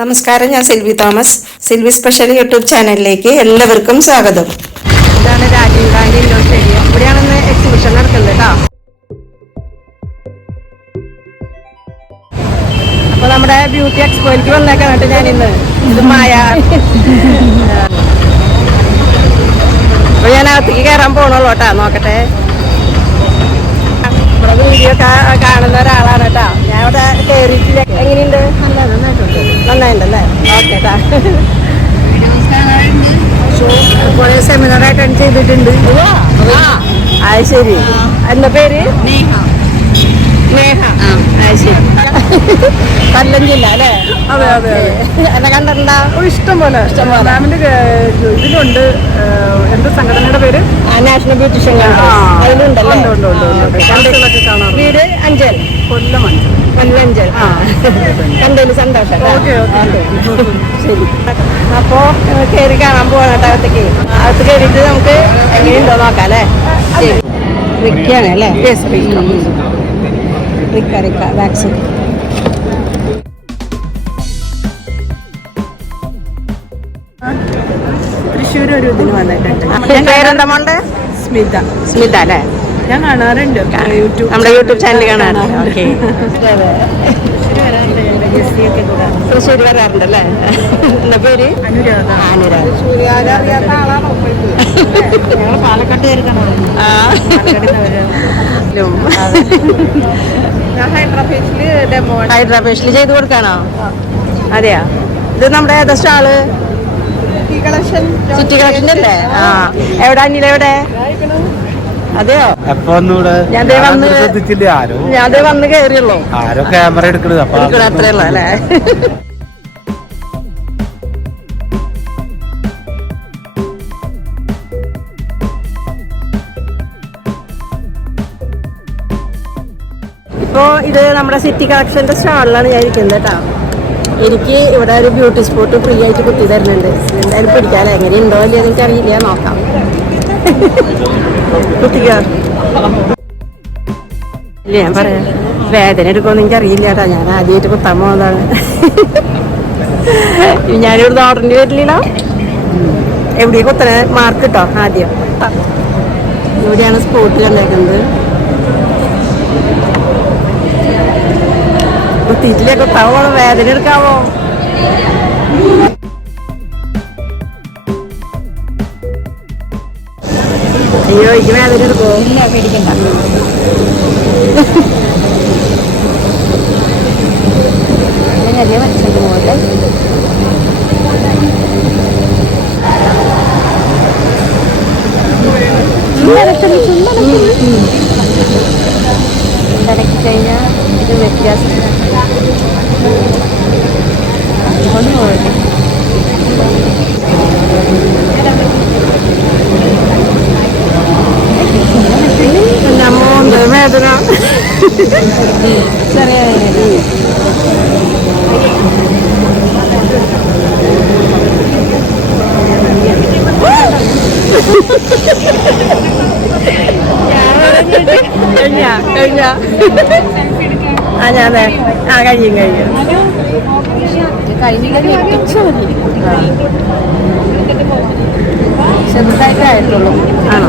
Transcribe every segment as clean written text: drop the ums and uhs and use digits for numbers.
നമസ്കാരം, ഞാൻ Silvi Thomas. Silvi special YouTube ചാനലിലേക്ക് എല്ലാവർക്കും സ്വാഗതം. ഇതാണ് രാജീവ് ഗാന്ധി ഇൻഡോർ സ്റ്റേഡിയം. ഇവിടെയാണെന്ന് എക്സിബിഷൻ നടക്കുന്നത് കേട്ടോ. അപ്പൊ നമ്മുടെ ബ്യൂട്ടി എക്സ്പോയിലേക്ക് വന്നേക്കാണ് കേട്ടോ ഞാനിന്ന്. ഇത് മായ. അപ്പൊ ഞാൻ അകത്തേക്ക് കയറാൻ പോകണുള്ളൂ കേട്ടോ. നോക്കട്ടെ. നമ്മുടെ വീഡിയോ കാണുന്ന ഒരാളാണ് കേട്ടോ. ഞാൻ ഇവിടെ കയറിയിട്ടില്ല. എങ്ങനെയുണ്ട്? നന്നായിട്ടുണ്ടല്ലേ? ഓക്കെ കേട്ടാ. കുറെ സെമിനാർ അറ്റൻഡ് ചെയ്തിട്ടുണ്ട്. അത് ശരി. എന്താ പേര്? നേഹ. അത് ശരി. കൊല്ലം ജില്ല അല്ലേ? അതെ അതെ. എന്നെ കണ്ടിട്ടുണ്ടോ? ഇഷ്ടം പോലെ മാമിന്റെ ഇതിലുണ്ട്. എന്ത് സംഘടനയുടെ പേര്? നാഷണൽ ബ്യൂട്ടീഷ്യൻ അതിലുണ്ടല്ലേ? വീട് അഞ്ചൽ. കൊല്ലം അഞ്ചൽ. കണ്ടതിൽ സന്തോഷം. ശരി. അപ്പോ കയറി കാണാൻ പോകണം കേട്ടോ അകത്തേക്ക്. അകത്ത് കയറിയിട്ട് നമുക്ക് എങ്ങനെയുണ്ടോ നോക്കാം അല്ലേ? റിക്കാണ് അല്ലേ? റിക്ക വാക്സിൻ. തൃശ്ശൂർ ഒരു ഇതിന് വന്നിട്ടുണ്ട്. പേരെന്താ മോളുടെ? സ്മിത. സ്മിത അല്ലേ? ഞാൻ കാണാറുണ്ട് നമ്മുടെ യൂട്യൂബ് ചാനൽ കാണാറുണ്ട്. ഓക്കെ. തൃശ്ശൂർ വരാറുണ്ടല്ലേ? എന്താ പേര്? അനുരാധ. പാലക്കാട്ടുകാർ ഹൈദരാബാദിൽ ചെയ്ത് കൊടുക്കാണോ? അതെയാ. ഇത് നമ്മുടെ ഏതാ സ്റ്റാള്? സിറ്റി കളക്ഷൻ അല്ലേ? ആ. എവിടെ അനില? എവിടെ? അതെയോ? ഞാൻ വന്ന് കയറിയുള്ളൂ. ആരോ ക്യാമറ എടുക്കണത് അത്രയുള്ളൂ അല്ലേ? ഇപ്പോൾ ഇത് നമ്മുടെ സിറ്റി കളക്ഷൻ്റെ സ്റ്റാളിലാണ് ഞാൻ ഇരിക്കുന്നത് കേട്ടോ. എനിക്ക് ഇവിടെ ഒരു ബ്യൂട്ടി സ്പോട്ട് ഫ്രീ ആയിട്ട് കുത്തി തരുന്നുണ്ട്. എന്തായാലും പിടിക്കാമല്ലേ? എങ്ങനെയുണ്ടോ ഇല്ലയോ എനിക്ക് അറിയില്ല. നോക്കാം. കുത്തിക്കോ. ഇല്ല, ഞാൻ പറയാം. വേദന എടുക്കുമെന്ന് എനിക്ക് അറിയില്ല കേട്ടോ. ഞാൻ ആദ്യമായിട്ട് കുത്താൻ പോകുന്നതാണ്. ഞാനിവിടുന്ന് ഓർഡറിൻ്റെ വരില്ലല്ലോ. എവിടെയാണ് കുത്തണേ? മാർക്ക് കിട്ടോ ആദ്യം. ഇവിടെയാണ് സ്പോട്ട് കണ്ടേക്കുന്നത്. കുത്തിയിട്ടില്ലേ? കുത്താവോ? വേദന എടുക്കാവോ? അയ്യോ, എനിക്ക് വേദന എടുക്കോ? ഇല്ല, പേടിക്കണ്ട. വലിയ മനുഷ്യൻ്റെ പോലെ ഇടയ്ക്ക് കഴിഞ്ഞാൽ ഇത് വ്യത്യാസം ഒന്ന് പോയത്. വേദന ചെറിയ കഴിഞ്ഞ ഞാനേ കഴിയും ചെറുതായിട്ടായിട്ടുള്ളൂ. ആണോ?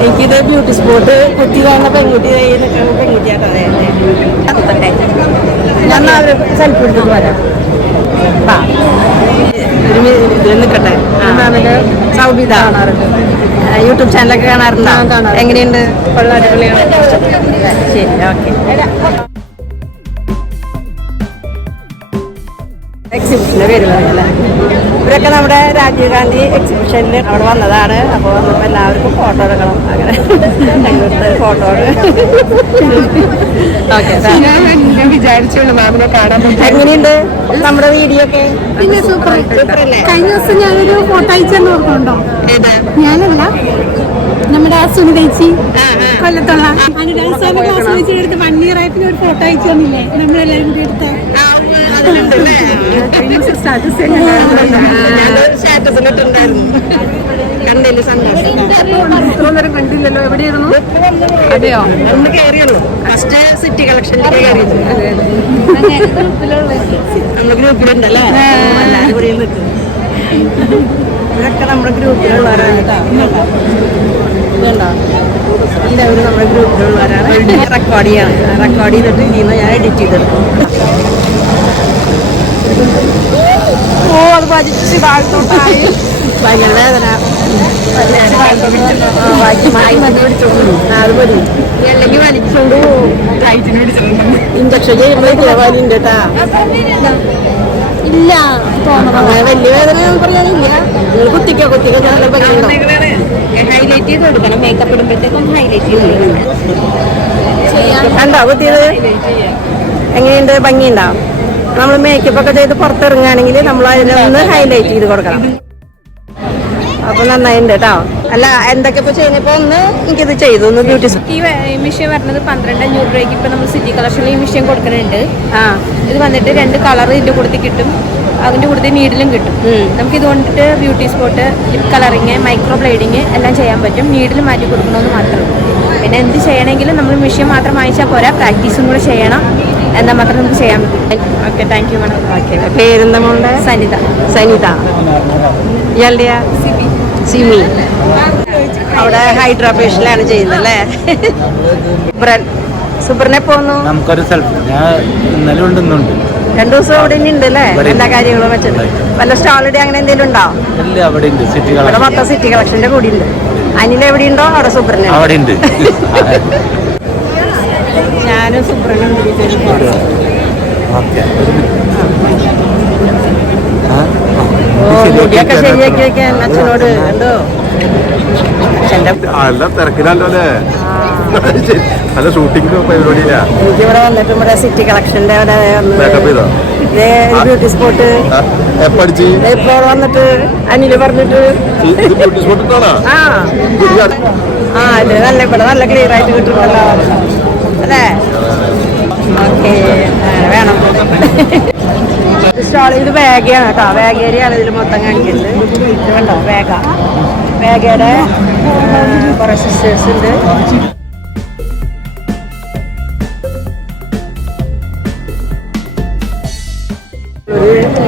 എനിക്കിത് ബ്യൂട്ടി സ്പോട്ട് കുത്തി കാണുന്ന പെൺകുട്ടിയാട്ടോ. ഞാൻ സെൽഫി എടുത്തിട്ട് വരാം. ഇതിൽ നിൽക്കട്ടെ. സൗബിത കാണാറുണ്ട്. യൂട്യൂബ് ചാനലൊക്കെ കാണാറുണ്ടോ? എങ്ങനെയുണ്ട്? ശരി, ഓക്കെ. എക്സിബിഷൻ്റെ പേര് പറയല്ലേ? ഇവരൊക്കെ നമ്മുടെ രാജീവ് ഗാന്ധി എക്സിബിഷനിൽ അവിടെ വന്നതാണ്. അപ്പോൾ വന്നപ്പോൾ എല്ലാവർക്കും ഫോട്ടോ എടുക്കണം. അങ്ങനെ ഞങ്ങളുടെ ഫോട്ടോ ഓക്കെ. വിചാരിച്ചുള്ളൂ മാമിനെ കാണാൻ. എങ്ങനെയുണ്ട് നമ്മുടെ വീഡിയോ ഒക്കെ? പിന്നെ സൂപ്പർ. കഴിഞ്ഞ ദിവസം ഞാനൊരു ഫോട്ടോ അയച്ചെന്ന് ഓർമ്മയുണ്ടോ? ഞാനല്ല, നമ്മുടെ സുനിതേച്ചി കൊല്ലത്തുള്ള അനുരാജ് ക്ലാസ് വെച്ചിട്ട് എടുത്ത് 1 year ആയിട്ട് ഒരു ഫോട്ടോ അയച്ചു തന്നില്ലേ നമ്മളെല്ലാവരും കൂടി എടുത്ത? കണ്ടില്ല സന്തോഷം. കണ്ടില്ലല്ലോ. എവിടെയായിരുന്നു? അതെയോ? ഒന്ന് കയറിയുള്ളൂ. ഫസ്റ്റ് സിറ്റി കളക്ഷനിൽ കയറിയത്. നമ്മുടെ ഗ്രൂപ്പിലുണ്ടല്ലേ എല്ലാവരും കൂടി നിൽക്കും. ഇതൊക്കെ നമ്മുടെ ഗ്രൂപ്പിലുള്ളവരാണ് കേട്ടോ. ഇതുണ്ടോ, എല്ലാവരും നമ്മുടെ ഗ്രൂപ്പിലുള്ളവരാണ്. റെക്കോർഡ് ചെയ്തിട്ട് ഇതിൽ ഞാൻ എഡിറ്റ് ചെയ്തെടുക്കും. ഓ അത് വലിച്ച് താഴ്ത്തോട്ടായി ഭയങ്കര വേദന. അത് മതി, അല്ലെങ്കിൽ വലിച്ചോണ്ട് ഇഞ്ചക്ഷൻ ചെയ്യുമ്പോഴേക്കും വലിയുണ്ട് കേട്ടാ. ഇല്ല അങ്ങനെ വലിയ വേദന പറയാനില്ല. നിങ്ങൾ കുത്തിക്കോ നല്ല ഭംഗിയുണ്ടോ? ഹൈലൈറ്റ് ചെയ്ത് കൊടുക്കണം. മേക്കപ്പ് ഇടുമ്പോഴത്തേക്കും ഹൈലൈറ്റ് ചെയ്ത് കണ്ടോ കുത്തിയത് എങ്ങനെയുണ്ട്? ഭംഗിയുണ്ടോ? നമ്മൾ മേക്കപ്പ് ഒക്കെ ചെയ്ത് പുറത്തിറങ്ങുകയാണെങ്കിൽ നമ്മൾ അതിനൊന്ന് ഹൈലൈറ്റ് ചെയ്ത് കൊടുക്കണം. അപ്പൊ നന്നായിട്ടുണ്ട് കേട്ടോ. അല്ല എന്തൊക്കെ ഇപ്പൊ ചെയ്യുന്നപ്പോ ഒന്ന് എനിക്കിത് ചെയ്തു ഒന്ന് ബ്യൂട്ടി. ഈ മിഷ്യൻ വരുന്നത് 12,500 രൂപയ്ക്ക് ഇപ്പൊ നമ്മൾ സിറ്റി കളക്ഷനിൽ ഈ മിഷ്യൻ കൊടുക്കുന്നുണ്ട്. ഇത് വന്നിട്ട് 2 കളർ ഇതിന്റെ കൂട്ടത്തിൽ കിട്ടും, അതിന്റെ കൂട്ടത്തിൽ നീഡിലും കിട്ടും. നമുക്ക് ഇത് കൊണ്ടിട്ട് beauty spot, lip colouring, micro blading എല്ലാം ചെയ്യാൻ പറ്റും. നീഡിൽ മാറ്റി കൊടുക്കണമെന്ന് മാത്രമേ. പിന്നെ എന്ത് ചെയ്യണമെങ്കിലും നമ്മൾ മിഷ്യൻ മാത്രം വാങ്ങിച്ചാൽ പോരാ, പ്രാക്ടീസും കൂടെ ചെയ്യണം. എന്നാൽ മാത്രം നമുക്ക് ചെയ്യാൻ പറ്റും. Okay, thank you madam. Okay, പേരെന്താ മോളുടെ? സനിത. സനിത. ഇയാളുടെയാ? സിമി. അവിടെ ഹൈഡ്രാ ഫേഷ്യലാണ് ചെയ്യുന്നത് അല്ലേ? സൂപ്പറിനെ പോന്നു. നമുക്കൊരു സെൽഫി ഞാൻ ഇന്നലെ ഉണ്ടെന്നുണ്ട്. 2 ദിവസം അവിടെ ഇനി ഉണ്ട് അല്ലേ? എല്ലാ കാര്യങ്ങളും വെച്ചിട്ട് വല്ല സ്റ്റാളിഡി അങ്ങനെ എന്തെങ്കിലും ഉണ്ടോ? ഇല്ല, അവിടെ ഉണ്ട് സിറ്റി അവിടെ കളക്ഷൻ. മൊത്തം സിറ്റി കളക്ഷന്റെ കൂടി ഉണ്ട്. അനിൽ എവിടെ ഉണ്ടോ അവിടെ സൂപ്പറിനെ അവിടെ ഉണ്ട്. ഞാനും സൂപ്പറിനും കൂടി ഓക്കെ. മുടിയൊക്കെ ശരിയാക്കി വെക്കാൻ അച്ഛനോട് എന്തോ അച്ഛൻ്റെ എല്ലാം തിരക്കിലല്ലോ അല്ലേ? നല്ല ഷൂട്ടിംഗ് പരിപാടിയില്ല. എനിക്കിവിടെ വന്നിട്ട് ഇവിടെ സിറ്റി കളക്ഷന്റെ അവിടെ മേക്കപ്പ് ചെയ്തോ? ബ്യൂട്ടി സ്പോട്ട് എപ്പടിച്ച് ഇപ്പൊ വന്നിട്ട് അനില് പറഞ്ഞിട്ട് ഇത് ബ്യൂട്ടി സ്പോട്ട് ഇട്ടാണോ? ഇത് നല്ല ഇവിടെ നല്ല ക്ലിയർ ആയിട്ട് കിട്ടുന്നല്ലോ അല്ലേ? ഓക്കെ, വേണം. സ്റ്റാൾ ഇത് വേഗയാണ് കേട്ടോ. വേഗേരിയാണ് ഇതിൽ മൊത്തം കാണിക്കുന്നത്. കണ്ടോ വേഗയുടെ കുറെ സിസ്റ്റേഴ്സ് ഉണ്ട്.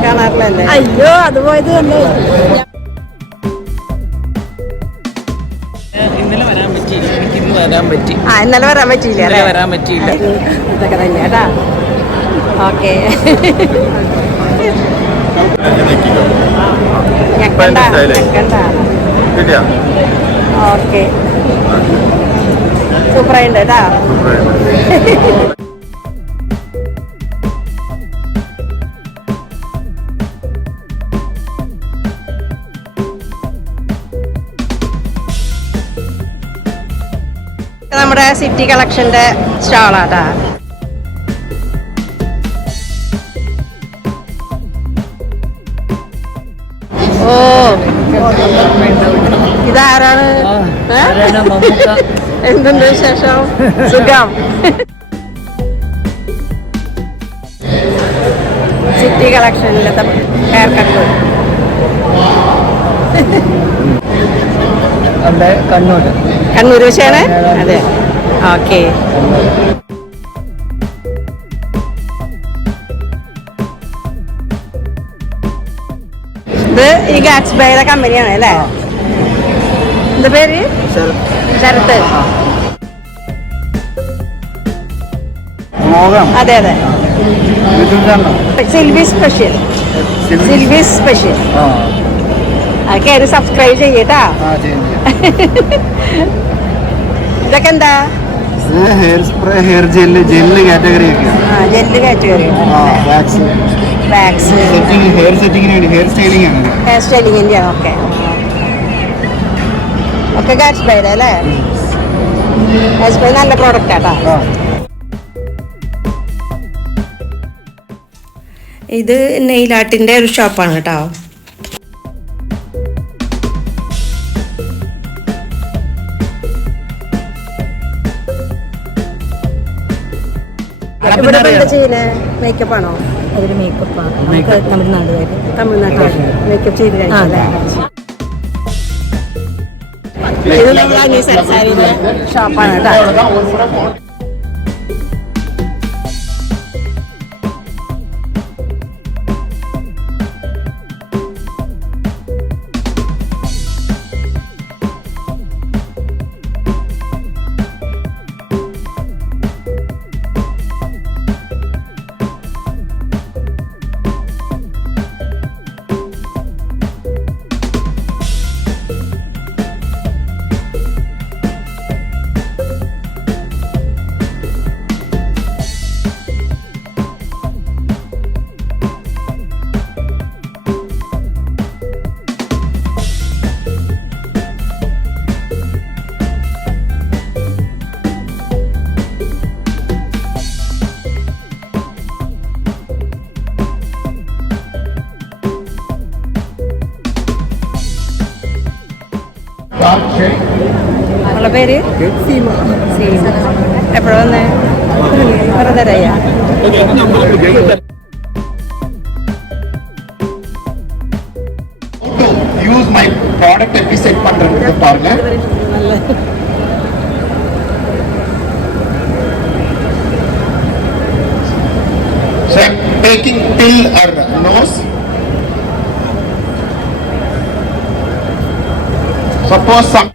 കാണാറില്ലല്ലേ? അയ്യോ അത് പോയത് തന്നെ. ഇന്നലെ വരാൻ പറ്റിയില്ല, എനിക്ക് ഇന്ന് വരാൻ പറ്റി. ഇന്നലെ വരാൻ പറ്റിയില്ല അല്ലേ? വരാൻ പറ്റിയില്ല. ഇതൊക്കെ തന്നെ കേട്ടാ. ഓക്കെ, ഞെക്കണ്ട. ഓക്കെ, സൂപ്പറായിട്ടുണ്ട് കേട്ടാ. നമ്മുടെ സിറ്റി കളക്ഷന്റെ സ്റ്റാളാട്ടാ. ഓ, ഇതാരാണ്? എന്തുണ്ട് വിശേഷം? സുഖം. സിറ്റി കളക്ഷനിലത്തെ ഹെയർ കട്ട് കണ്ണൂർ വിഷയാണ്. അതെ, ഓക്കെ. ഇത് ഈ ഗാറ്റ്സ്ബൈയുടെ കമ്പനിയാണ് അല്ലേ? എന്താ പേര്? ശരത്ത്. അതെ അതെ, സിൽവി സ്പെഷ്യൽ. അതൊക്കെ ഒരു സബ്സ്ക്രൈബ് ചെയ്യട്ടാ. ഇതൊക്കെ എന്താ? Hair spray, hair gel category gel category. Wax, hair സെറ്റിങ്ങിന് വേണ്ടി ഹെയർ സ്റ്റൈലിംഗ് ആണ്. ഹെയർ സ്റ്റൈലിങ്ങിൻ്റെ ആണ്. ഓക്കെ ഒക്കെ ഗാറ്റ്സ്ബൈയുടെ അല്ലേ? ഗാറ്റ്സ്ബൈ നല്ല പ്രോഡക്റ്റ് ആട്ടാ. ഇത് നെയിൽ ആർട്ടിൻ്റെ ഒരു ഷോപ്പാണ് കേട്ടോ. ഇവിടെ എന്താ ചെയ്യുന്നേ? മേക്കപ്പ് ആണോ? അതൊരു മേക്കപ്പാണ്. തമിഴ്നാട്ടിൽ മേക്കപ്പ് ചെയ്ത് കഴിച്ചല്ലേ? ഇത് നമ്മൾ അനീസാരിയുടെ ഷോപ്പാണ് കേട്ടോ. പേര് സീമ. എപ്പോഴാ വന്നേ? വെറുതെ use my product எப்படி செட் பண்றது பாருங்க. So I'm taking till her nose. Suppose some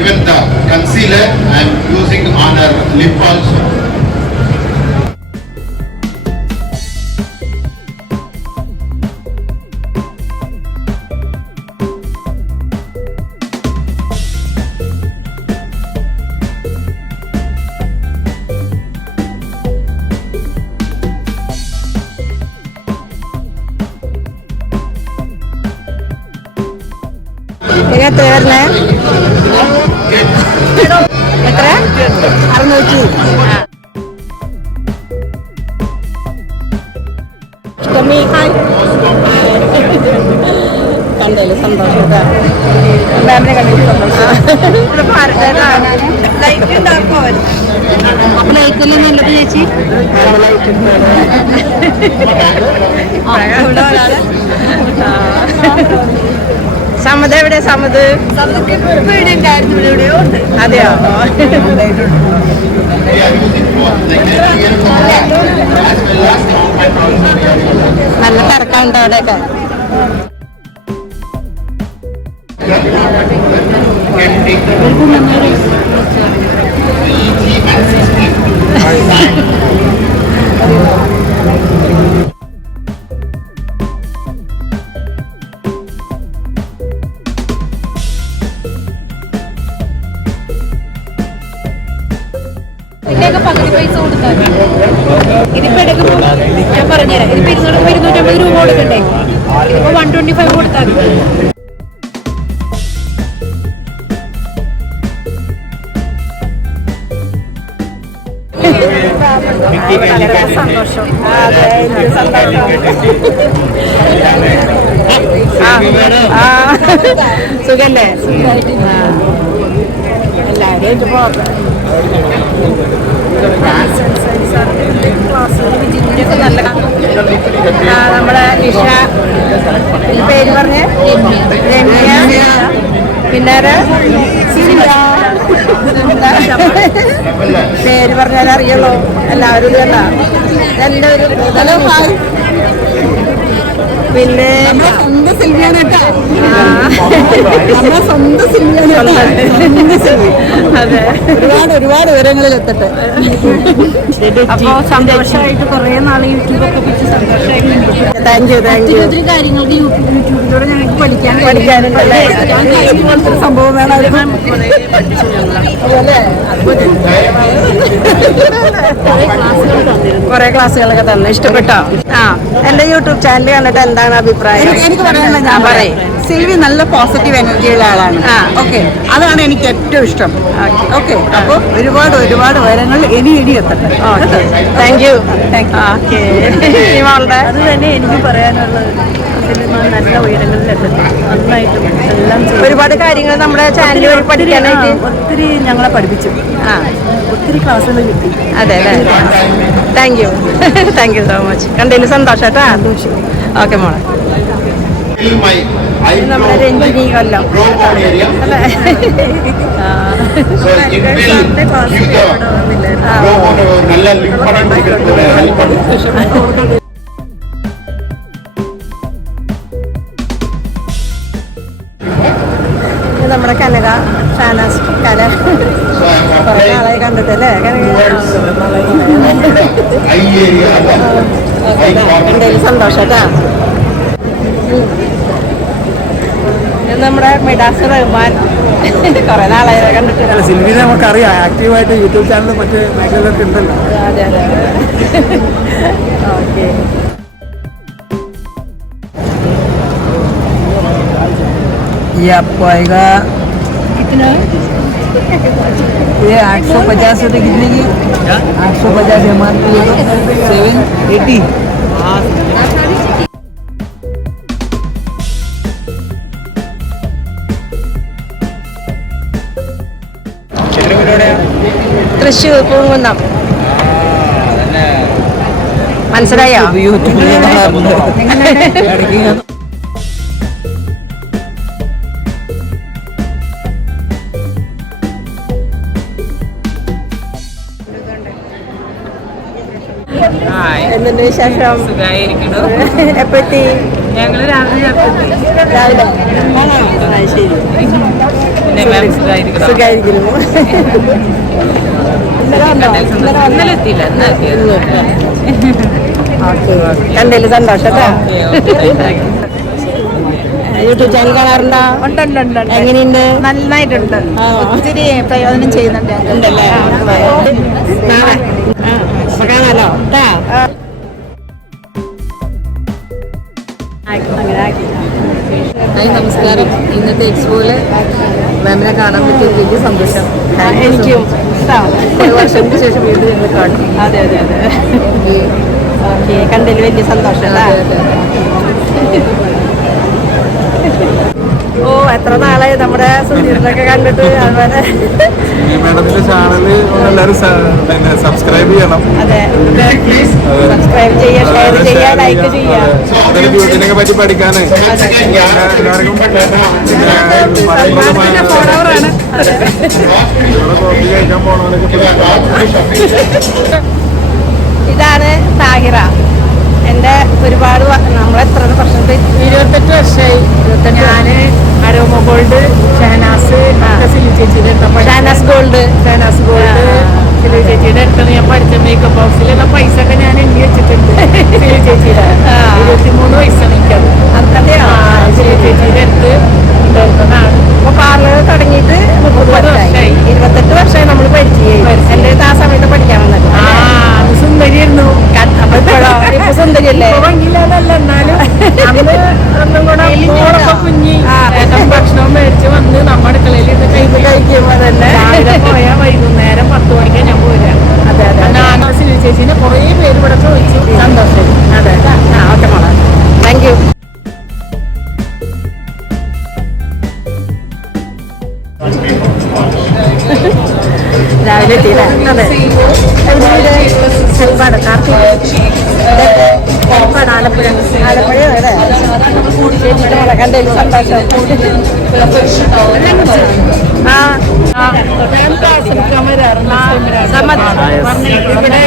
even the concealer I am using on her lip also. എത്ര വരണേ? എത്ര? 600. കണ്ടല്ലോ സന്തോഷം. മാമിനെ കണ്ടിട്ട് സന്തോഷം. ലൈറ്റ് ഉണ്ടാക്കുമോ? അപ്പൊ ലൈറ്റല്ലേ നല്ലത് ചേച്ചി? സമത് എവിടെ? സമത് അതെയോ? നല്ല തിരക്കാണ്ടോ അവിടെയൊക്കെ? പകുതി പൈസ കൊടുത്താൽ ഇതിപ്പോ എടുക്കുമ്പോൾ ഞാൻ പറഞ്ഞുതരാം. ഇതിപ്പോ 250 രൂപ കൊടുക്കണ്ടേ? ഇതിപ്പോ 125 കൊടുത്താൽ സന്തോഷം. അതെ, എനിക്ക് സന്തോഷം. സുഖല്ലേ? എല്ലാവരും പോകാം. നല്ല നമ്മളെ നിഷ, ഈ പേര് പറഞ്ഞ് രമ്യ, പിന്നെ പേര് പറഞ്ഞാൽ അറിയുള്ളൂ എല്ലാവരും. ഇത് കണ്ട എൻ്റെ ഒരു പിന്നെ സ്വന്തം സിൽവിയാണ് കേട്ടോ. സ്വന്തം സിൽവിയാണ്. അതെ, ഒരുപാട് വിവരങ്ങളിൽ എത്തട്ടെ. അപ്പോൾ സന്തോഷമായിട്ട് കുറേ നാൾ യൂട്യൂബൊക്കെ പിടിച്ച് സന്തോഷമായിട്ട്. Thank you. ഒത്തിരി കാര്യങ്ങൾക്ക് യൂട്യൂബിലൂടെ ഞങ്ങൾക്ക് പഠിക്കാനുണ്ടല്ലേ? സംഭവം വേണം. കുറെ ക്ലാസ്സുകളൊക്കെ തന്നെ ഇഷ്ടപ്പെട്ടോ? ആ, എന്റെ യൂട്യൂബ് ചാനൽ കണ്ടിട്ട് എന്താണ് അഭിപ്രായം? എനിക്ക് പറയാനുള്ള ഞാൻ പറയും, സിൽവി നല്ല പോസിറ്റീവ് എനർജിയുള്ള ആളാണ്. ഓക്കെ, അതാണ് എനിക്ക് ഏറ്റവും ഇഷ്ടം. ഓക്കെ, അപ്പോൾ ഒരുപാട് വിവരങ്ങൾ ഇനി എത്തട്ടെ. Thank you. ഓക്കെ, അത് തന്നെ എനിക്ക് പറയാനുള്ളത്. നല്ല ഉയരങ്ങളിലെത്തട്ടെ, നന്നായിട്ടും എല്ലാം ഒരുപാട് കാര്യങ്ങൾ നമ്മുടെ ചാനൽ വഴി പഠിക്കാനായിട്ട് ഒത്തിരി ഞങ്ങളെ പഠിപ്പിച്ചു. ഒത്തിരി ക്ലാസ്സുകൾ കിട്ടി. അതെ അല്ലേ? Thank you so much. കണ്ടതിൽ സന്തോഷം കേട്ടോ. ഓക്കെ മോളെ. നമ്മുടെ രഞ്ജിനി കൊല്ലം അല്ലേ? നമ്മുടെ കനക ഷാനാസ് കല കുറെ നാളായി കണ്ടിട്ടല്ലേ? എന്തെങ്കിലും സന്തോഷം കേട്ടാ. നമ്മുടെ മിഡാസ് റഹ്മാൻ കുറെ നാളായി കണ്ടിട്ട്. സിൽവിനെ നമുക്കറിയാം, ആക്റ്റീവായിട്ട് യൂട്യൂബ് ചാനൽ മറ്റ് മേഖലയിലൊക്കെ ഉണ്ടല്ലോ. അതെ അതെ ഓക്കെ. ये आपको आएगा कितना ये 850 रुपये कितने की 850 MRP है तो 780. തൃശ്ശൂർ പൂങ്കുന്നം. മനസ്സിലായോ? യൂട്യൂബിൽ എന്തുണ്ട് വിശേഷം? എപ്പോഴെത്തി? ഞങ്ങൾ രാവിലെ രാവിലെ ആണോ? ആ, ശരി. സുഖായിരിക്കുന്നു. ഇന്നലെ എത്തിയില്ല, കണ്ടതിൽ സന്തോഷം കേട്ടോ. യൂട്യൂബ് ചാനൽ കാണാറുണ്ടോ? ഉണ്ട്. എങ്ങനെയുണ്ട്? നന്നായിട്ടുണ്ട്. ഒത്തിരി പ്രയോജനം ചെയ്യുന്നുണ്ട്. ഉണ്ടല്ലേ? അപ്പൊ കാണാലോ കേട്ടാ. നമസ്കാരം. ഇന്നത്തെ എക്സ്പോയില് മാമിനെ കാണാൻ പറ്റിയത് വലിയ സന്തോഷം. എനിക്കും ഒരു വർഷത്തിന് ശേഷം വീണ്ടും ഞങ്ങൾ കാണും. അതെ അതെ അതെ. ഓക്കെ, കണ്ടതിൽ വലിയ സന്തോഷം. ഓ, എത്ര നാളായി നമ്മുടെ സുധീറിനൊക്കെ കണ്ടിട്ട്. അതുപോലെ മാഡത്തിന്റെ ചാനൽ എല്ലാവരും സബ്സ്ക്രൈബ് ചെയ്യണം. അതെ, സബ്സ്ക്രൈബ് ചെയ്യുക, ഷെയർ ചെയ്യുക, ലൈക്ക് ചെയ്യുക. ബ്യൂട്ടിനെ പറ്റി പഠിക്കാന് എല്ലാവർക്കും ഫോളോവറാണ്. കോഫി കഴിക്കാൻ പോണവരൊക്കെ ഇതാണ് താഹിറ. എൻ്റെ ഒരുപാട് നമ്മളെത്ര വർഷത്തെ 28 വർഷമായി. ഞാന് അരോമ ഗോൾഡ്, ഷഹനാസ് ചേച്ചിയുടെ ഷാനസ് ഗോൾഡ്. സിലി ചേച്ചിയുടെ അടുത്താണ് ഞാൻ പഠിച്ച മേക്കപ്പ് ഹൗസിലുള്ള പൈസ ഒക്കെ ഞാൻ എണ്ണി വെച്ചിട്ടുണ്ട്. സിലി ചേച്ചിയുടെ 23 വയസ്സാണ് എനിക്കത്. അതെയോ? സിലി ചേച്ചിയുടെ അടുത്ത് ഉണ്ടായിരുന്നതാണ്. അപ്പൊ പാർലർ തുടങ്ങിയിട്ട് 30 വർഷമായി. 28 വർഷമായി നമ്മൾ പരിചയം. എൻ്റെ അടുത്ത് ആ സമയത്ത് പഠിക്കാൻ വന്നത്. അത് സുന്ദരിയായിരുന്നു. അപ്പൊ ഇപ്പൊ സുന്ദരിയല്ലേ? ഭംഗിയില്ലാതല്ല, എന്നാലും അന്ന് ഒന്നും കൂടെ മോളൊക്കെ കുഞ്ഞി ഭക്ഷണം മേടിച്ച് വന്ന് നമ്മുടെ അടുക്കളയിൽ ഇത് കഴിക്കുമ്പോ തന്നെ രാവിലെ പോയാൽ വൈകുന്നേരം 10 മണിക്കാണ് ഞാൻ പോരാ. അതെ അതെ. ഞാൻ സിലി ചേച്ചീനെ കുറേ പേര് ഇവിടെ ചോദിച്ചു. സന്തോഷം. അതെ. ഓക്കെ മോളെ, താങ്ക് യു. രാവിലെ എത്തിയില്ലേ? അതെ. ഹെൽപ്പാട് ഹെൽപ്പാട് ആലപ്പുഴ. ആലപ്പുഴ അതെ. ചേച്ചിട്ട് മോളെ കണ്ടതിൽ സന്തോഷം. ഇവിടെ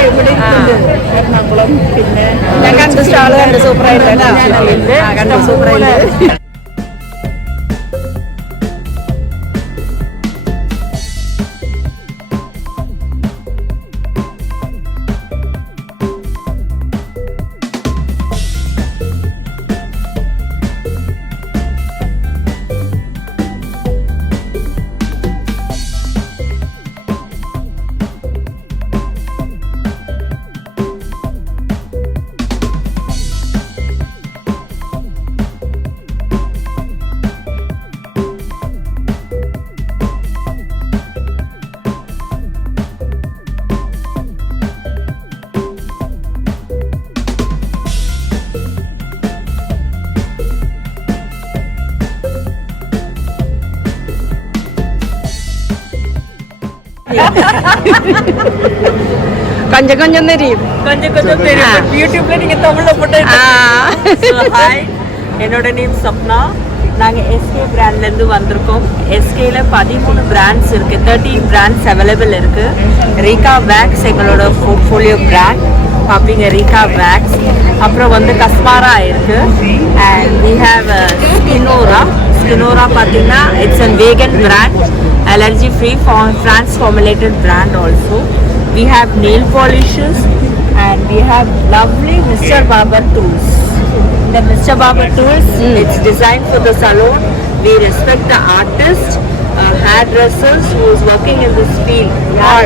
എറണാകുളം പിന്നെ ഞാൻ കണ്ട് സ്റ്റാള് കണ്ട് സൂപ്പറായിട്ട് കണ്ട് സൂപ്പറായിട്ട്. கொஞ்சம் கொஞ்சம் தெரியும். யூடியூப்ல நீங்க தமிழ்ல போட்டு. ஹாய், என்னோட நேம் சப்னா. நாங்கள் எஸ்கே பிராண்ட்லேருந்து வந்திருக்கோம். எஸ்கேல 13 பிராண்ட்ஸ் இருக்குது. 13 பிராண்ட்ஸ் அவைலபிள் இருக்குது. ரீகா வேக்ஸ் எங்களோட போர்ட்ஃபோலியோ பிராண்ட். பார்ப்பீங்க ரீகா வேக்ஸ். அப்புறம் வந்து கஸ்மாரா இருக்குது. அண்ட் வி ஹேவ் ஸ்கினோரா பார்த்தீங்கன்னா it's a vegan brand, allergy free, France formulated brand also. We have nail polishes and we have lovely Mr. Barber tools. The Mr. Barber tools, it's designed for the salon. We respect the artist hairdressers who is working in this field.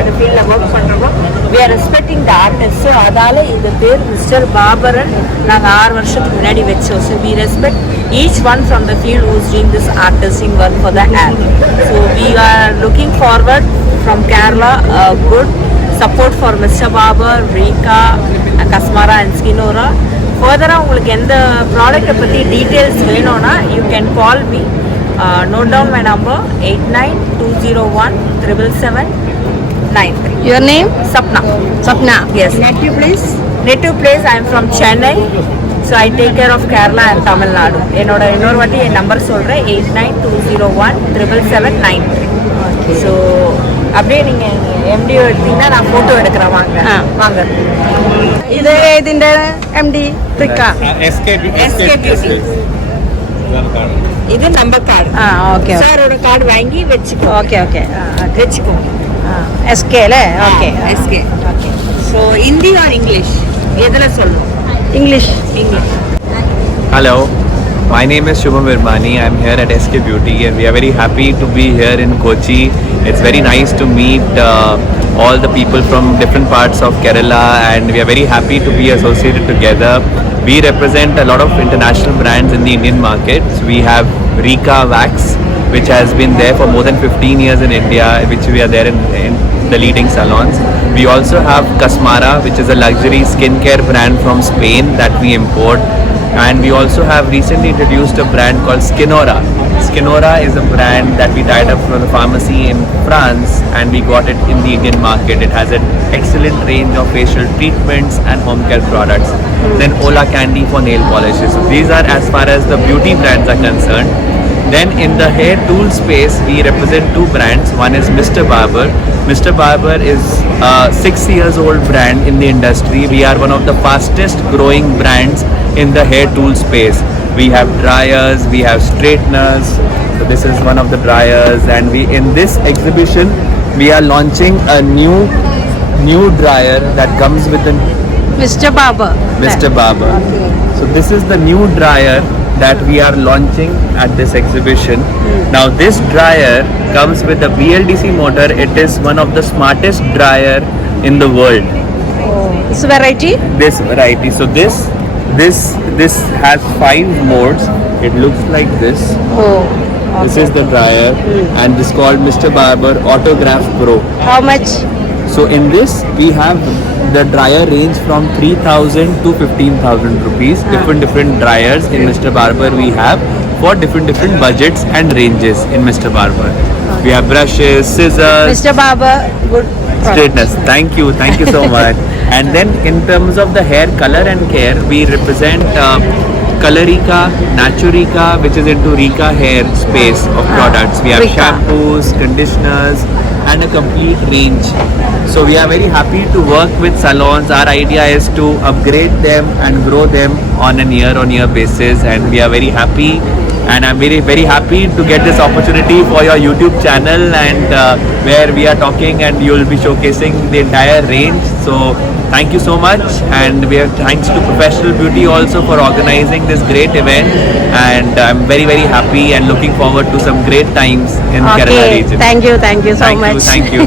இந்த ஃபீல்ட்ல work பண்றோம். We are respecting the artists. So அதால இந்த பேர் mister பாபரன் நாங்க 6 வருஷத்துக்கு முன்னாடி வச்சோம். So we respect each one from the field who is doing this artistic work for the hair. So we are looking forward from Kerala good support for Mr. Barber, Rika, Kasmara and Skinora. Further உங்களுக்கு எந்த ப்ராடக்ட்டை பற்றி details வேணும்னா you can call me. Note down my number 8920177793. Your name? Sapna. Sapna. Yes. Native place? Native place I am from Chennai. So I take care of Kerala and Tamil Nadu. என்னோட இன்னொரு வாட்டி என் number சொல்கிறேன் 8920177793. So அப்படியே நீங்கள் MDO எடுத்தீங்கன்னா நான் photo எடுக்கிறேன். வாங்க வாங்க. ഇത് ഇതിന്റെ MD ട്രിക്ക. SK Beauty. இது நம்பர் கார்டு. ഓക്കെ சாரோட கார்டு வாங்கி வச்சுக்கோ. ഓക്കെ ഓക്കെ வச்சுக்கோங்க. SK അല്ലേ? Okay SK. Okay. So Hindi R English எதில் சொல்லணும்? English. English. Hello, my name is Shubham Virmani. I'm here at SK Beauty and we are very happy to be here in Kochi. It's very nice to meet all the people from different parts of Kerala and we are very happy to be associated together. We represent a lot of international brands in the Indian market. So we have Rika Wax, which has been there for more than 15 years in India, which we are there in the leading salons. We also have Kasmara, which is a luxury skincare brand from Spain that we import. And we also have recently introduced a brand called Skinora. Skinora is a brand that we tied up from the pharmacy in France and we got it in the Indian market. It has an excellent range of facial treatments and home care products. Then Ola Candy for nail polishes. So these are as far as the beauty brands are concerned. Then in the hair tool space, we represent two brands. One is Mr. Barber. Mr. Barber is a 6 years old brand in the industry. We are one of the fastest growing brands in the hair tool space. We have dryers, we have straighteners. So this is one of the dryers and we in this exhibition we are launching a new dryer that comes with the Mr. Barber. Mr. Barber. So this is the new dryer that we are launching at this exhibition. Now this dryer comes with a BLDC motor. It is one of the smartest dryer in the world. This variety? This variety. So this has 5 modes. It looks like this. Oh. This is the dryer and this is called Mr. Barber Autograph Pro. How much? So in this we have the dryer range from 3,000 to 15,000 rupees. Different dryers in Mr. Barber we have for different budgets and ranges in Mr. Barber. We have brushes, scissors, Mr. Barber, good straighteners. Thank you so much. And then in terms of the hair color and care, we represent Colorica, Naturika, which is into Rika hair space of products. We have Rika. shampoos, conditioners and a complete range. So we are very happy to work with salons. Our idea is to upgrade them and grow them on a year-on-year basis and we are very happy. And I'm very happy to get this opportunity for your YouTube channel and where we are talking and you'll be showcasing the entire range. So thank you so much and we have thanks to Professional Beauty also for organizing this great event and I'm very happy and looking forward to some great times in Kerala region. Thank you so much. Thank you.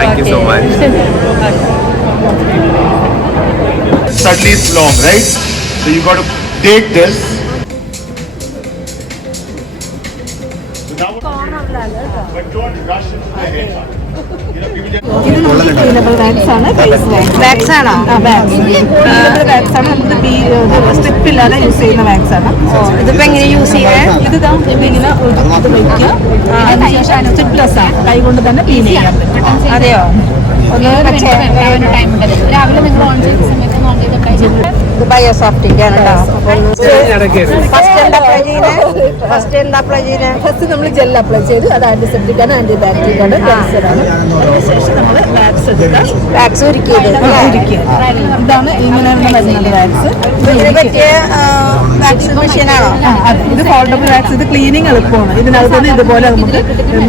Thank you so much. Suddenly it's long, right? So you got to take this. So now, but don't rush into the hair. Wax ആണോ? Wax ആണ്. Strip ഇല്ലാതെ use ചെയ്യുന്ന wax ആണ്. ഇതിപ്പോ എങ്ങനെ use ചെയ്യുന്നത്? ഇത് ഇങ്ങനെ വയ്ക്കുക. അതിനുശേഷം സ്ട്രിപ്പ്ലെസ് ആണ്. കൈ കൊണ്ട് തന്നെ ക്ലീൻ ചെയ്യാൻ പറ്റും. അതെയോ? രാവിലെ നിങ്ങൾ ഓൺ ചെയ്യുന്ന സമയത്ത് ഓൺ ചെയ്ത് ഇത് ബയോസോഫ്റ്റിന്റെ ആണ് കേട്ടോ. ഫസ്റ്റ് നമ്മൾ ജെൽ അപ്ലൈ ചെയ്ത് അത് ആന്റിസെപ്റ്റിക് ആണ്, ആന്റി ബാക്ടീരിയൽ ആണ്, ക്യാൻസർ ആണ്. അതിനുശേഷം നമ്മൾ വാക്സ് എടുക്കുക. വാക്സ് ഉരുക്കിയത്. ഇതാണ് ഇങ്ങനെ വരുന്നത് വാക്സ്. ഇതിന് പറ്റിയ വാക്സ് മെഷീനാണോ? ഇത് ഫോൾഡബിൾ വാക്സ്. ഇത് ക്ലീനിങ് എളുപ്പമാണ്. ഇതിനകത്തുനിന്ന് ഇതുപോലെ നമുക്ക്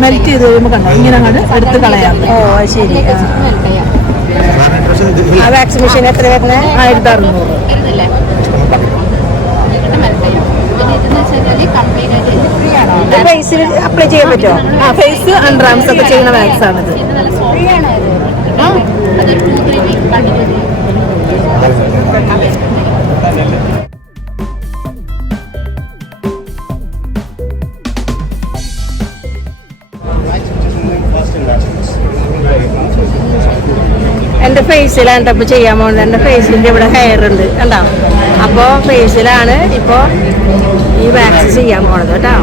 മെൽറ്റ് ചെയ്ത് കഴിയുമ്പോൾ കണ്ടോ ഇങ്ങനെ അങ്ങോട്ട് എടുത്ത് കളയാം. ഓ ശരി. ആ വാക്സ് മെഷീൻ എത്ര വരുന്നത്? 1600. ഫേസിൽ അപ്ലൈ ചെയ്യാൻ പറ്റുമോ? ആ ഫേസ് അണ്ടർ ആംസ് ഒക്കെ ചെയ്യുന്ന വാക്സ് ആണിത്. എൻ്റെ ഫേസിലാണ് ഇപ്പോൾ ചെയ്യാൻ പോകുന്നത്. എൻ്റെ ഫേസിൻ്റെ ഇവിടെ ഹെയർ ഉണ്ട് കണ്ടോ. അപ്പോൾ ഫേസിലാണ് ഇപ്പോൾ ഈ വാക്സ് ചെയ്യാൻ പോണത് കേട്ടോ.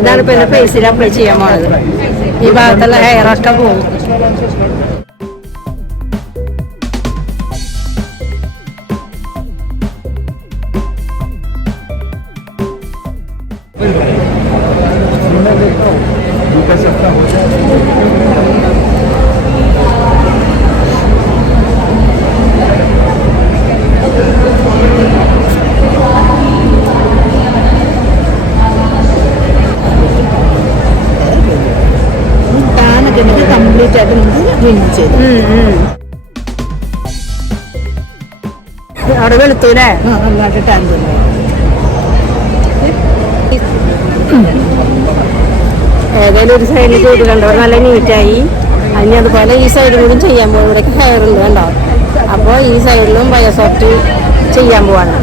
ഇതാണ് ഇപ്പൊ എന്റെ ഫേസിൽ അപ്ലൈ ചെയ്യാൻ പോണത്. ഈ ഭാഗത്തുള്ള ഹെയർ ഒക്കെ പോകും. കംപ്ലീറ്റ് ആയിട്ട് നമുക്ക് റിമൂവ് ചെയ്തു. അവിടെ വെളുത്തൂലേ? നന്നായിട്ട് ടാൻ തന്നെ. ഏതായാലും ഒരു സൈഡിൽ ചെയ്ത് കണ്ടോ, നല്ല നീറ്റായി. അതിന് അതുപോലെ ഈ സൈഡിൽ കൂടി ചെയ്യാൻ പോകും. ഇവിടേക്ക് ഹെയർ ഉണ്ട് കണ്ടോ. അപ്പോൾ ഈ സൈഡിലും ബയോസോഫ്റ്റ് ചെയ്യാൻ പോവാണ്.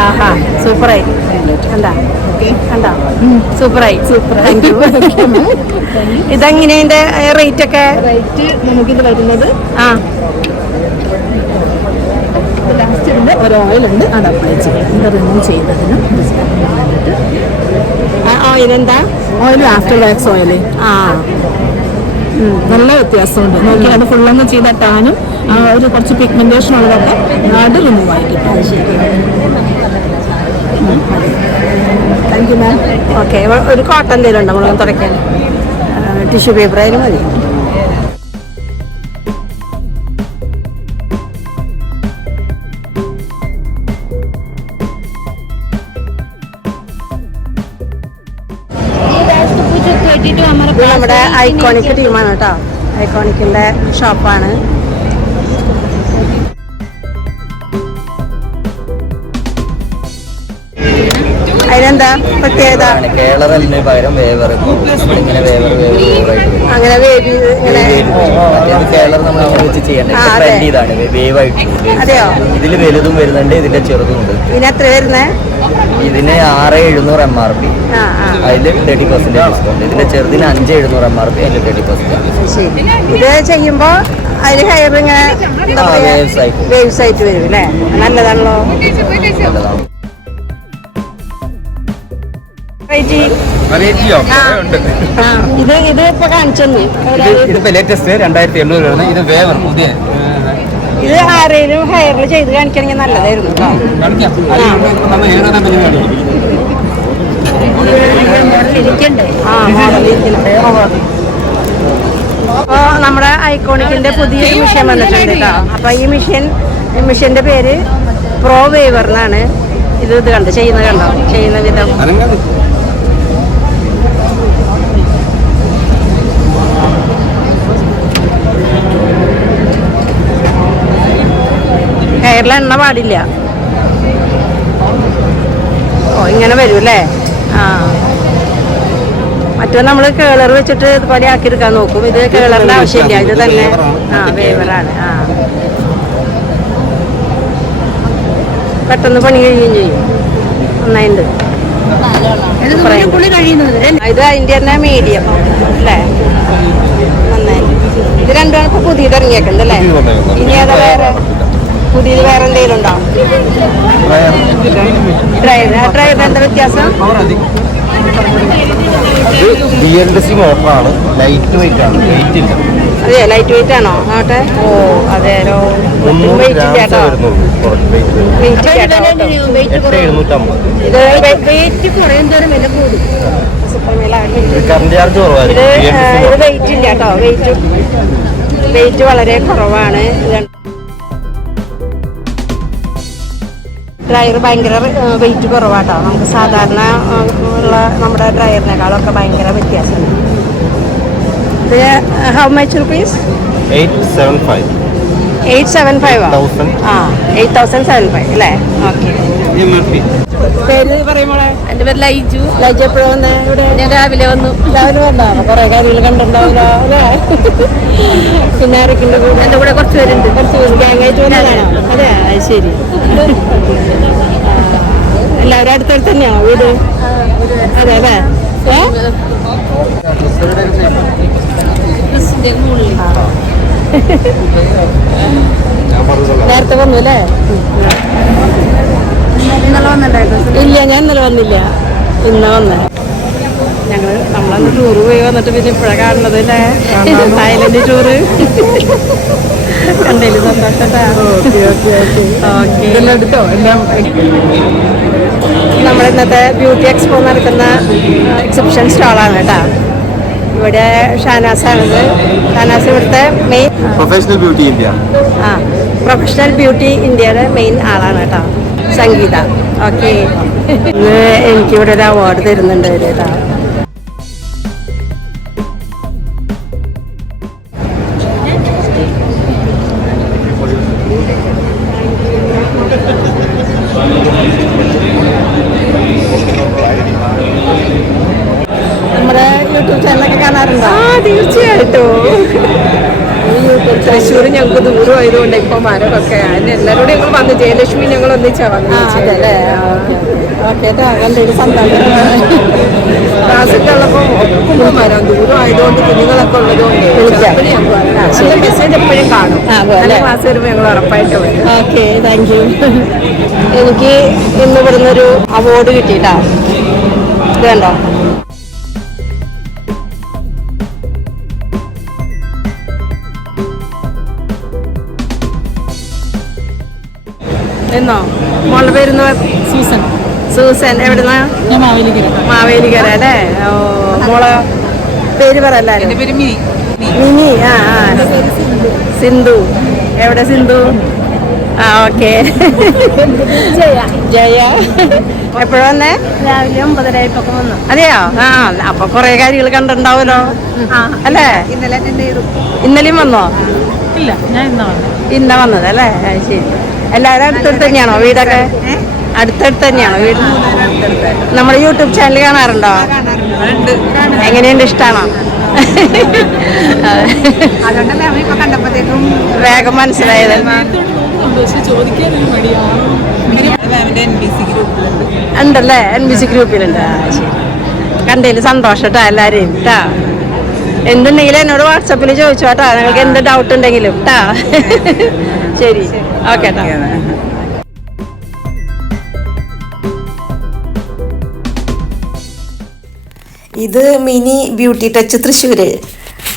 ആഹാ സൂപ്പറായി കണ്ടാ കണ്ടാ സൂപ്പറായി. Super, thank you. ഇതെങ്ങനെ ഇതിന്റെ റേറ്റ് ഒക്കെ? റേറ്റ് നമുക്കിത് വരുന്നത് ലാസ്റ്റ് ഒരു ഓയിലുണ്ട്, അത് അപ്ലൈ ചെയ്യാം. ഇത് റിമൂവ് ചെയ്തതിന് ഓയിലെന്താ? Oil after wax oil. നല്ല വ്യത്യാസമുണ്ട്. നോക്കി അത് ഫുള്ളൊന്നും ചെയ്ത ടാനും ഒരു കുറച്ച് പിഗ്മെന്റേഷൻ ഉള്ളതൊക്കെ അത് റിമൂവ് ആയി കിട്ടും. Thank you ma'am. ഓക്കെ, ഒരു കോട്ടൺ എന്തെങ്കിലും ഉണ്ടോ നമ്മൾ തുടയ്ക്കാൻ? ടിഷ്യൂ പേപ്പർ ആയാലും മതി. ഇത് നമ്മുടെ ഐക്കോണിക് ടീമാണ് കേട്ടോ. ഐക്കോണിക്കിന്റെ ഷോപ്പാണ്. അതിനെന്താ പ്രത്യേകത? കേളറലിന് പകരം വേവർ നമ്മളിങ്ങനെ അങ്ങനെ വേവി ഇങ്ങനെ കേളർ നമ്മൾ വെച്ച് ചെയ്യണ്ടേ ഇതാണ് വേവായിട്ട്. അതെയോ? ഇതിൽ വലുതും വരുന്നുണ്ട്, ഇതിന്റെ ചെറുതും ഉണ്ട്. ഇതിന് എത്ര വരുന്നേ? ഇതിന് 6,700 MRP, അതിൽ 30% ഡിസ്കൗണ്ട്. ഇതിന്റെ ചെറുതിന് 5,700 MRP, അതിൽ 30%. ശരി. ഇത് ചെയ്യുമ്പോ അതിന് ഹെയർ ഇങ്ങനെ എന്താ പറയാ വേവ്സ് ആയിട്ട് വരും അല്ലേ? നല്ലതാണല്ലോ. നല്ലതാണ്. ഇത് ഇപ്പൊ കാണിച്ചു. ഇതിപ്പോ ലേറ്റസ്റ്റ് 2,800 വരുന്നത്. ഇത് വേവർ പുതിയ. ഇത് ആരെയും ഹെയറിൽ ചെയ്ത് കാണിക്കണമെങ്കിൽ നല്ലതായിരുന്നു കേട്ടോ. അപ്പൊ നമ്മുടെ ഐക്കോണിക്കിന്റെ പുതിയൊരു മിഷൻ വന്നിട്ടുണ്ട് കേട്ടോ. അപ്പൊ ഈ മിഷന്റെ പേര് പ്രോ വേവർ എന്നാണ്. ഇത് കണ്ടോ ചെയ്യുന്ന വിധം. ഹെയറിൽ എണ്ണ പാടില്ല. ഓ ഇങ്ങനെ വരും അല്ലേ? മറ്റേ നമ്മൾ കേളർ വെച്ചിട്ട് ഇതുപോലെ ആക്കിയെടുക്കാൻ നോക്കും. ഇത് കേളറിന്റെ ആവശ്യമില്ല, ഇത് തന്നെ വേവറാണ്. പെട്ടെന്ന് പണി കഴിയുകയും ചെയ്യും. നന്നായിട്ടുണ്ട്. ഇത് അതിന്റെ തന്നെ മീഡിയം അല്ലേ? നന്നായി. ഇത് രണ്ടുമാണ് ഇപ്പൊ പുതിയത് ഇറങ്ങിയേക്കുന്നത് അല്ലേ? ഇനി ഏതാ വേറെ പുതിയത് വേറെ എന്തെങ്കിലും ഉണ്ടോ? ഡ്രൈവർ എന്താ വ്യത്യാസം? ലൈറ്റ് വെയിറ്റ് ആണ്. അതെ ലൈറ്റ് വെയിറ്റ് ആണോ? ആട്ടെ. ഓ അതെയോ. വെയിറ്റ് ഇല്ല കേട്ടോ. വെയിറ്റ് ഇല്ല കേട്ടോ. ഇത് വെയിറ്റ് കുറയും തോറും വില കൂടും. ഇത് വെയിറ്റ് ഇല്ല കേട്ടോ. വെയിറ്റ് വളരെ കുറവാണ്. ഡ്രയർ ഭയങ്കര വെയിറ്റ് കുറവാട്ടോ. നമുക്ക് സാധാരണ ഉള്ള നമ്മുടെ ഡ്രയറിനേക്കാളൊക്കെ ഭയങ്കര വ്യത്യാസമുണ്ട്. ഇത് ഹൗ മച്ച് റുപ്പീസ്? 875 ആ 8075 അല്ലേ? ഓക്കെ. പേര് പറയുമ്പോളെ? എന്റെ പേര് ലൈജു. ലൈജു എപ്പോഴും വന്നേ ഇവിടെ? ഞാൻ രാവിലെ വന്നു. രാവിലെ വന്നാണ്. കുറെ കാര്യങ്ങൾ കണ്ടിട്ടുണ്ടാവില്ല അല്ലേ? പിന്നെ ആരൊക്കെ കൂടെ? എന്റെ കൂടെ കുറച്ച് പേരുണ്ട്. കുറച്ച് പേര് ഗ്യാങ്ങായിട്ട് വന്നതാണോ? അതെ, അത് ശരി. എല്ലാവരും അടുത്തടുത്ത് തന്നെയാണോ വീട്? അതെ അല്ലേ? നേരത്തെ വന്നു അല്ലേ? ഇല്ല, ഞാൻ ഇന്നലെ വന്നില്ല. ഇന്ന വന്നേ. നമ്മളന്ന് ടൂറ് പോയി വന്നിട്ട് പിന്നെ ഇപ്പോഴാണ് കാണുന്നത് അല്ലേ? തായ്ലൻഡ് ടൂറ് കണ്ടേല് സന്തോഷട്ടാ. നമ്മുടെ ഇന്നത്തെ ബ്യൂട്ടി എക്സ്പോ നടക്കുന്ന എക്സിബിഷൻ സ്റ്റാളാണ് കേട്ടോ. ഇവിടെ ഷാനാസാണിത്. ഷാനാസ് ഇവിടുത്തെ main professional beauty India. Professional beauty ഇന്ത്യയുടെ മെയിൻ ആളാണ് കേട്ടോ, സംഗീത. ഓക്കെ. ഇന്ന് എനിക്കിവിടെ ഒരു അവാർഡ് തരുന്നുണ്ട് കേട്ടോ. നമ്മുടെ യൂട്യൂബ് ചാനലൊക്കെ കാണാറുണ്ടോ? തീർച്ചയായിട്ടും. തൃശ്ശൂർ ഞങ്ങൾക്ക് ദൂരമായതുകൊണ്ട് ഇപ്പൊ മരമൊക്കെ എല്ലാവരോടും ഞങ്ങൾ വന്നു. ജയലക്ഷ്മി ഞങ്ങൾ ഒന്നിച്ചാ വന്നു. അതെല്ലേ? ഓക്കെ. കണ്ടൊരു സന്തോഷം. ക്ലാസ്സൊക്കെ ഉള്ളപ്പോൾ ഒപ്പം വരാം. ദൂരമായതുകൊണ്ട് കുഞ്ഞുങ്ങളൊക്കെ ഉള്ളതുകൊണ്ട് മെസ്സേജ് എപ്പോഴും കാണും. ക്ലാസ് വരുമ്പോൾ ഞങ്ങൾ ഉറപ്പായിട്ട് വരും. Okay, thank you. എനിക്ക് ഇന്ന് ഇവിടുന്ന് ഒരു അവാർഡ് കിട്ടിയിട്ടാ. ഇത് കണ്ടോ? എന്നോ? മോളുടെ പേരുന്ന്? സൂസൻ. സൂസൻ. എവിടുന്നാ? മാവേലിക്കര അല്ലേ? ഓ, മോളെ പേര് പറയല്ലോ. മിനി. ആ സിന്ധു. എവിടെ സിന്ധു? ആ, ഓക്കെ. ജയ. എപ്പോഴാ വന്നേ? രാവിലെ 9:30 വന്നു. അതെയോ? ആ, അപ്പൊ കൊറേ കാര്യങ്ങൾ കണ്ടിട്ടുണ്ടാവല്ലോ അല്ലേ? ഇന്നലെയും വന്നോ? ഇല്ല, ഞാൻ ഇന്ന വന്നത് അല്ലേ? ശരി. എല്ലാവരും അടുത്തടുത്ത് തന്നെയാണോ വീടൊക്കെ? അടുത്തടുത്ത് തന്നെയാണോ വീട്? നമ്മുടെ യൂട്യൂബ് ചാനൽ കാണാറുണ്ടോ? എങ്ങനെയുണ്ട്? ഇഷ്ടമാണോ? വേഗം മനസ്സിലായത് ഉണ്ടല്ലേ? NBC ഗ്രൂപ്പിലുണ്ട്. ശരി. കണ്ടതിൽ സന്തോഷം കേട്ടോ എല്ലാവരെയും കേട്ടാ. എന്തുണ്ടെങ്കിലും എന്നോട് വാട്സപ്പിൽ ചോദിച്ചു കേട്ടോ, നിങ്ങൾക്ക് എന്ത് ഡൗട്ട് ഉണ്ടെങ്കിലും കേട്ടാ. ശരി, ഓക്കെ കേട്ടോ. ഇത് മിനി ബ്യൂട്ടി ടച്ച് തൃശ്ശൂര്.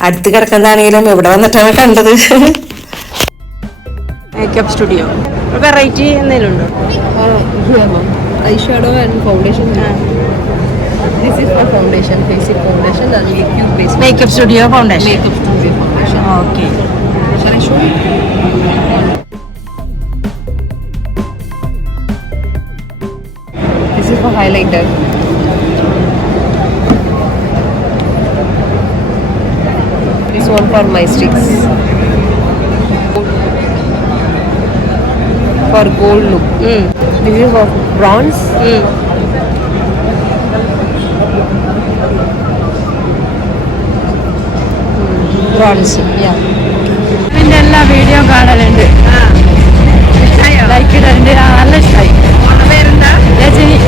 അടുത്ത് കിടക്കുന്നതാണെങ്കിലും ഇവിടെ വന്നിട്ടാണ് കണ്ടത്. Makeup studio. വെറൈറ്റി എന്തെങ്കിലും ഉണ്ടോ? Eyeshadow and foundation. This is for foundation, basic foundation and liquid base. Makeup studio foundation. Makeup studio foundation. Okay. Shall I show you? This is for highlighter. This one for my sticks. For gold look. This is for bronze. Bronze. ഇതിന്റെ എല്ലാ video കാണലുണ്ട്. Like ഇടലുണ്ട്. നല്ല ഇഷ്ടമായി. പേരെന്താ? രജനി.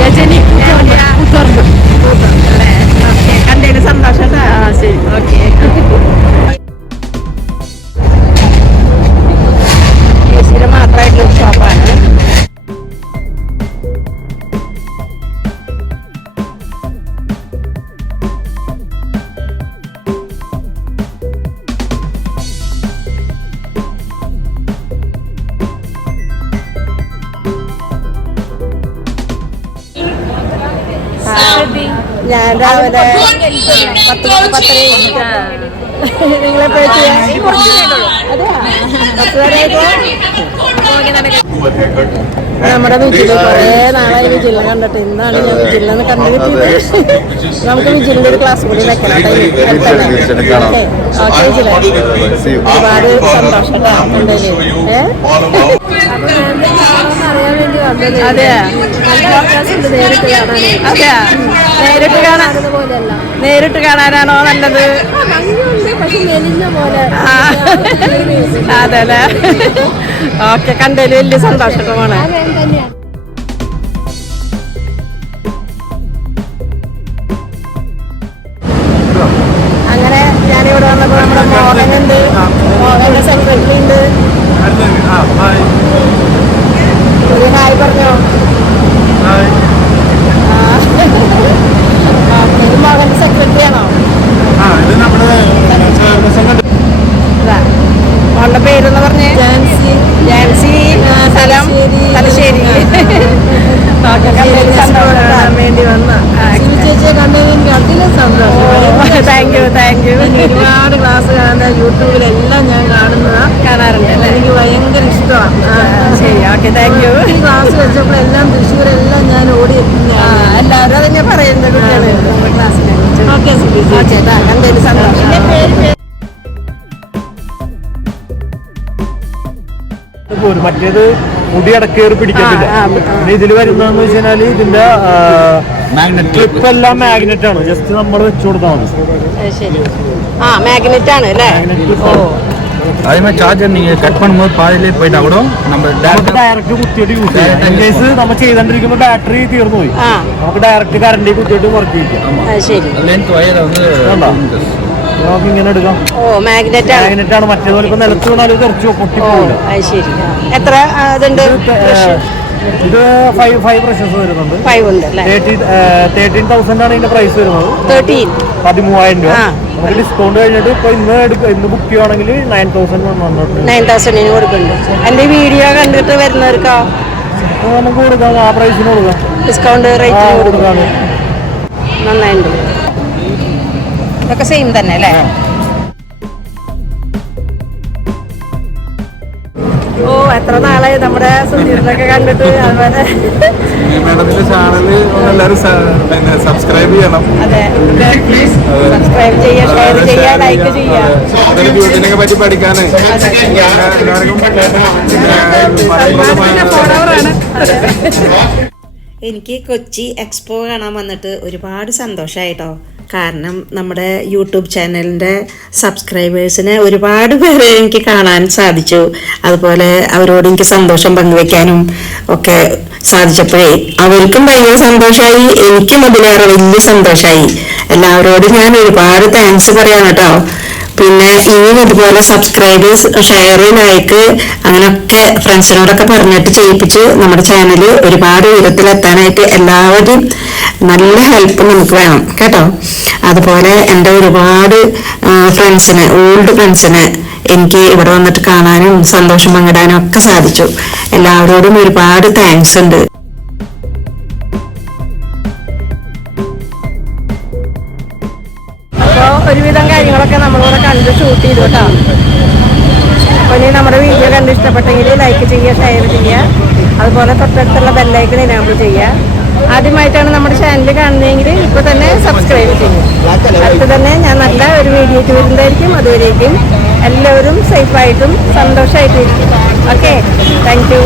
രജനി കൂത്തുറമ്പ്. കണ്ടതിന് സന്തോഷം. ശരി. Okay. മാത്രമായിട്ടുള്ള ഷോപ്പാണ്. ഞാൻ രാവിലെ 10:10 നിങ്ങളെപ്പോഴും നമ്മുടെ വിജില് കുറേ നാളായി വിജിലിനെ കണ്ടിട്ട് ഇന്നാണ് ഞാൻ വിജിലിനെ കണ്ടു കിട്ടിയത്. നമുക്ക് വിജിലിന്റെ ഒരു ക്ലാസ് കൂടി വെക്കണം. ഓക്കെ വിജില, ഒരുപാട് സന്തോഷം അറിയാൻ വേണ്ടി വന്നത്. അതെയാ, അതെയാ, നേരിട്ട് കാണാനാണോ നല്ലത്? അതെ അല്ലേ. ഓക്കെ, കണ്ടതിൽ വലിയ സന്തോഷമാണ്. അങ്ങനെ ഞാനിവിടെ വന്നപ്പോ നമ്മുടെ മോഹനുണ്ട്, മോഹന്റെ സെക്രട്ടറി ഉണ്ട്. ഒരു ഹായ് പറഞ്ഞോ. ഇത് മോഹന്റെ സെക്രട്ടറി ആണോ? മോളുടെ പേരെന്ന് പറഞ്ഞേ? ജാൻസി. സ്ഥലം തലശ്ശേരി. വേണ്ടി വന്ന ചേച്ചിയെ കണ്ടതിന് അതിലും സന്തോഷം. Thank you. ഒരുപാട് ക്ലാസ് കാണുന്ന യൂട്യൂബിലെല്ലാം ഞാൻ കാണാറുണ്ട്. എനിക്ക് ഭയങ്കര ഇഷ്ടമാണ്. ശരി, ഓക്കെ, താങ്ക് യു. ഈ ക്ലാസ് വെച്ചപ്പോഴെല്ലാം തൃശ്ശൂരെല്ലാം ഞാൻ ഓടി എത്തുന്നതാണ്. എല്ലാവരും അത് ഞാൻ പറയുന്നത് കുട്ടികള് ക്ലാസ്സിനെ. ഓക്കെ, എന്തെങ്കിലും സന്തോഷം. മറ്റേത് മുടി അടക്കേറി പിടിക്കത്തില്ല. പിന്നെ ഇതിൽ വരുന്നതെന്ന് വെച്ച് കഴിഞ്ഞാല് ഇതിന്റെ ക്ലിപ്പ് എല്ലാം മാഗ്നറ്റ് ആണ്. ജസ്റ്റ് നമ്മൾ വെച്ചു കൊടുത്താൽ മതി. മാഗ്നറ്റ് ആണ് അല്ലേ? அதே மாதிரி சார்ஜர் நீங்க கட் பண்ணும்போது பாதியிலே போயிட்டா கூட நம்ம ഡയറക്റ്റ് കുത്തിയിട്ട് യൂസ് ചെയ്യാം. ഇൻ കേസ് നമ്മൾ ചെയ്തോണ്ടിരിക്കുമ്പോൾ ബാറ്ററി തീർന്നു പോയി, നമുക്ക് ഡയറക്റ്റ് കറണ്ടിൽ കുത്തിയിട്ട് വർക്ക് ചെയ്യാം. ലെങ്ത് വയർ வந்து നമുക്ക് ഇങ്ങനെ എടുക്കാം. മാഗ്നറ്റ് ആണ്. മറ്റേതുപോലെ ഇപ്പൊ നിലത്ത് വീണാലും തെറിച്ചു പൊട്ടി പോകില്ല. എത്ര ഇതുണ്ട്? ഇത് 5 ബ്രഷസ് വരുന്നുണ്ട്. 13,000 ആണ് ഇതിന്റെ പ്രൈസ് വരുന്നത്. 13,000 രൂപ. നമുക്ക് ഡിസ്കൗണ്ട് കഴിഞ്ഞിട്ട് ഇപ്പൊ ഇന്ന് ബുക്ക് ചെയ്യുവാണെങ്കിൽ 9,000 കൊടുക്കുന്നുണ്ട്. എന്റെ വീഡിയോ കണ്ടിട്ട് വരുന്നവർക്കോ നമുക്ക് കൊടുക്കാം. ആ പ്രൈസിന് കൊടുക്കാം. ഡിസ്കൗണ്ട് റേറ്റ് കൊടുക്കാം. നന്നായിട്ടുണ്ട്. ഇതൊക്കെ സെയിം തന്നെ അല്ലേ? ഓ, എത്ര നാളായി നമ്മുടെ സുധീറിനൊക്കെ കണ്ടിട്ട്. അതുപോലെ മാഡത്തിന്റെ ചാനല് എല്ലാവരും സബ്സ്ക്രൈബ് ചെയ്യണം. അതെ, സബ്സ്ക്രൈബ് ചെയ്യുക, ഷെയർ ചെയ്യുക, ലൈക്ക് ചെയ്യുക. ബ്യൂട്ടിനെ പറ്റി പഠിക്കാന് എനിക്ക് കൊച്ചി എക്സ്പോ കാണാൻ വന്നിട്ട് ഒരുപാട് സന്തോഷമായിട്ടോ. കാരണം നമ്മുടെ യൂട്യൂബ് ചാനലിൻ്റെ സബ്സ്ക്രൈബേഴ്സിനെ ഒരുപാട് പേരെ എനിക്ക് കാണാൻ സാധിച്ചു. അതുപോലെ അവരോട് എനിക്ക് സന്തോഷം പങ്കുവെക്കാനും ഒക്കെ സാധിച്ചപ്പോഴേ അവർക്കും ഭയങ്കര സന്തോഷമായി, എനിക്കും അതിലേറെ വലിയ സന്തോഷമായി. എല്ലാവരോടും ഞാൻ ഒരുപാട് താങ്ക്സ് പറയാം കേട്ടോ. പിന്നെ ഇനിയും ഇതുപോലെ സബ്സ്ക്രൈബേഴ്സ്, ഷെയർ, ലൈക്ക് അങ്ങനെയൊക്കെ ഫ്രണ്ട്സിനോടൊക്കെ പറഞ്ഞിട്ട് ചെയ്യിപ്പിച്ച് നമ്മുടെ ചാനൽ ഒരുപാട് ഉയരത്തിലെത്താനായിട്ട് എല്ലാവരും നല്ല ഹെൽപ്പ് നമുക്ക് വേണം കേട്ടോ. അതുപോലെ എൻ്റെ ഒരുപാട് ഫ്രണ്ട്സിനെ, ഓൾഡ് ഫ്രണ്ട്സിനെ എനിക്ക് ഇവിടെ വന്നിട്ട് കാണാനും സന്തോഷം പങ്കിടാനും ഒക്കെ സാധിച്ചു. എല്ലാവരോടും ഒരുപാട് താങ്ക്സ് ഉണ്ട്. അപ്പോൾ ഒരുവിധം കാര്യങ്ങളൊക്കെ നമ്മളിവിടെ കണ്ട് ഷൂട്ട് ചെയ്തു കേട്ടോ. അപ്പോൾ ഇനി നമ്മുടെ വീഡിയോ കണ്ട് ഇഷ്ടപ്പെട്ടെങ്കിൽ ലൈക്ക് ചെയ്യുക, ഷെയർ ചെയ്യുക. അതുപോലെ തൊട്ടടുത്തുള്ള ബെല്ലൈക്കൺ എനേബിൾ ചെയ്യുക. ആദ്യമായിട്ടാണ് നമ്മുടെ ചാനൽ കാണുന്നതെങ്കിൽ ഇപ്പോൾ തന്നെ സബ്സ്ക്രൈബ് ചെയ്യും. അടുത്ത് തന്നെ ഞാൻ നല്ല ഒരു വീഡിയോ ആയിട്ട് വരുന്നതായിരിക്കും. അതുവരേക്കും എല്ലാവരും സേഫായിട്ടും സന്തോഷമായിട്ടും ഇരിക്കും. Okay, thank you.